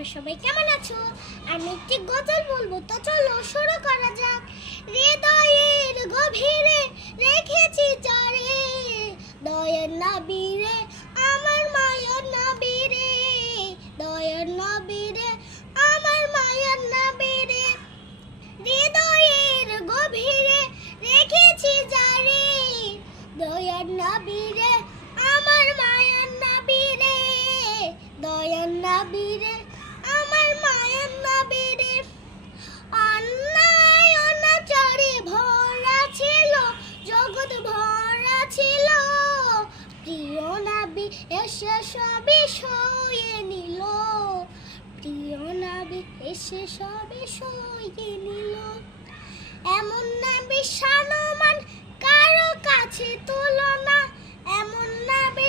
তোমরা সবাই কেমন আছো? আমি একটি গজল বলবো, তো চলো শুরু করা যাক। হৃদয়ের গভীরে রেখেছি যারে, দয়ার নবী রে, আমার মায়ার নবী রে, দয়ার নবী রে, আমার মায়ার নবী রে। হৃদয়ের গভীরে রেখেছি যারে, দয়ার নবী রে, আমার মায়ার নবী রে, দয়ার নবী রে, আমার মায়ার নবী রে। অন্যায় অনাচারে ভরা ছিল, জগৎ ভরা ছিল, প্রিয় নবী এসে সবই সইয়ে নিল, প্রিয় নবী এসে সবই সইয়ে নিল। এমন নবী শানমান কারো কাছে তুলনা, এমন নবী